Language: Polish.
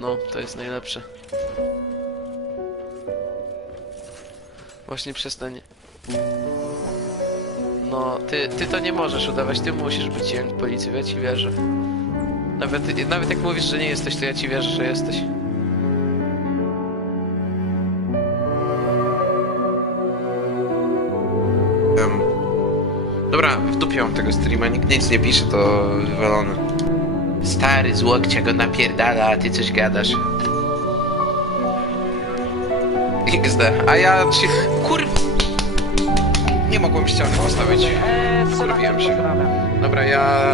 No, to jest najlepsze. Właśnie przestań. No, ty, ty to nie możesz udawać, ty musisz być jak policją, ja ci wierzę. Nawet, nawet jak mówisz, że nie jesteś, to ja ci wierzę, że jesteś. Dobra, wdupiłam tego streama, nikt nic nie pisze, to wywalone. Stary z łokcia go napierdala, a ty coś gadasz. XD, a ja ci... Kurwa! Nie mogłem ściany postawić. Kurwiłem się. Dobra, ja